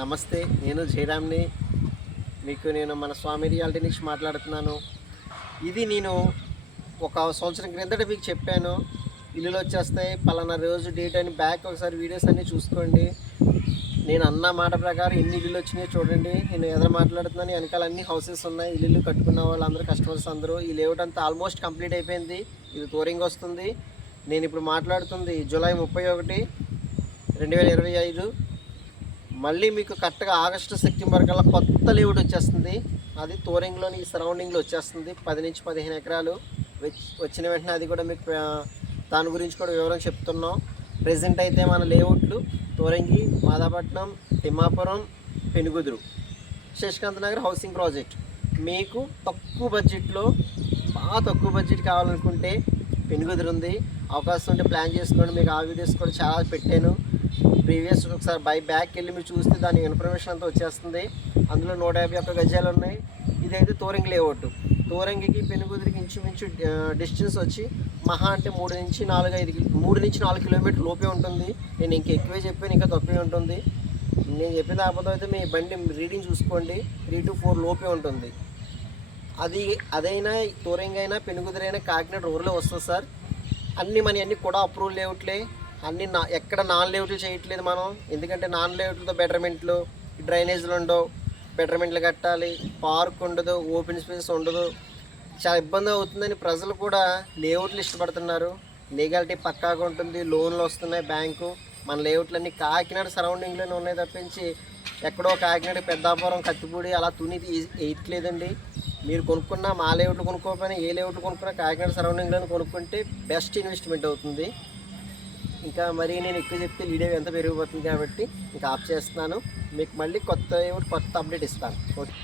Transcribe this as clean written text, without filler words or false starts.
నమస్తే, నేను జయరామ్ని. నేను మన స్వామి రియాలిటీ నుంచి మాట్లాడుతున్నాను. ఇది నేను ఒక సంవత్సరం క్రిందట మీకు చెప్పాను, ఇల్లులు వచ్చేస్తాయి పలానా రోజు డేట్ అని. బ్యాక్ ఒకసారి వీడియోస్ అన్నీ చూసుకోండి. నేను అన్న మాట ప్రకారం ఎన్ని ఇల్లులు వచ్చినాయో చూడండి. నేను ఎదురు మాట్లాడుతున్నాను, వెనకాల అన్ని హౌసెస్ ఉన్నాయి. ఇల్లు కట్టుకున్న వాళ్ళందరూ, కస్టమర్స్ అందరూ. ఈ లేఅవుట్ అంతా ఆల్మోస్ట్ కంప్లీట్ అయిపోయింది. ఇది టూరింగ్ వస్తుంది. నేను ఇప్పుడు మాట్లాడుతుంది జూలై 31, 2025. మళ్ళీ మీకు కరెక్ట్గా ఆగస్టు సెప్టెంబర్ కల్లా కొత్త లేఅవుట్ వచ్చేస్తుంది. అది టూరింగ్లోని ఈ సరౌండింగ్లో వచ్చేస్తుంది. 10 నుంచి 15 ఎకరాలు వచ్చిన వెంటనే అది కూడా మీకు దాని గురించి కూడా వివరం చెప్తున్నాం. ప్రజెంట్ అయితే మన లేఅవుట్లు టూరింగి, మాదాపట్నం, తిమ్మాపురం, పెనుగుదురు, శశికాంత్ నగర్ హౌసింగ్ ప్రాజెక్ట్. మీకు తక్కువ బడ్జెట్లో, బాగా తక్కువ బడ్జెట్ కావాలనుకుంటే పెనుగుదురు ఉంది. అవకాశం ఉంటే ప్లాన్ చేసుకోండి. మీకు ఆ వీడియోస్ కూడా చాలా పెట్టాను ప్రీవియస్. ఒకసారి బ్యాక్ వెళ్ళి మీరు చూస్తే దాని ఇన్ఫర్మేషన్ అంతా వచ్చేస్తుంది. అందులో 151 గజాలు ఉన్నాయి. ఇదైతే టూరింగ్ లేఅవుట్. టూరింగ్కి పెనుగుదిరికి ఇంచుమించు డిస్టెన్స్ వచ్చి మహా అంటే 3 నుంచి 4 కిలోమీటర్ల లోపే ఉంటుంది. నేను ఇంకా ఎక్కువే చెప్పాను, ఇంకా తక్కువే ఉంటుంది. నేను చెప్పిన కాకపోతే అయితే మీ బండి రీడింగ్ చూసుకోండి, 3 to 4 లోపే ఉంటుంది. అదైనా టూరింగ్ అయినా పెనుగుదిరైనా కాకినాడ రూరల్లో వస్తుంది సార్. అన్నీ కూడా అప్రూవల్ లేఅవుట్లే. ఎక్కడ నాన్ లేఅవుట్లు చేయట్లేదు మనం. ఎందుకంటే నాన్ లేఅవుట్లతో బెటర్మెంట్లు, డ్రైనేజీలు ఉండవు, బెటర్మెంట్లు కట్టాలి, పార్క్ ఉండదు, ఓపెన్ స్పేస్ ఉండదు, చాలా ఇబ్బంది అవుతుందని ప్రజలు కూడా లేఅవుట్లు ఇష్టపడుతున్నారు. లీగాలిటీ పక్కాగా ఉంటుంది, లోన్లు వస్తున్నాయి బ్యాంకు. మన లేఅవుట్లన్నీ కాకినాడ సరౌండింగ్లోనే ఉన్నాయి తప్పించి ఎక్కడో కాకినాడ, పెద్దాపురం, కత్తిపూడి అలా తుని వేయట్లేదండి. మీరు కొనుక్కున్న మా లేఅవుట్లు కొనుక్కోకపోయినా ఏ లేఅవుట్లు కొనుక్కున్నా కాకినాడ సరౌండింగ్లోనే కొనుక్కుంటే బెస్ట్ ఇన్వెస్ట్మెంట్ అవుతుంది. ఇంకా మరి నేను ఎక్కువ చెప్తే వీడియో ఎంత పెరిగిపోతుంది కాబట్టి ఇంకా ఆఫ్ చేస్తున్నాను. మీకు మళ్ళీ కొత్త అప్డేట్ ఇస్తాను. ఓకే.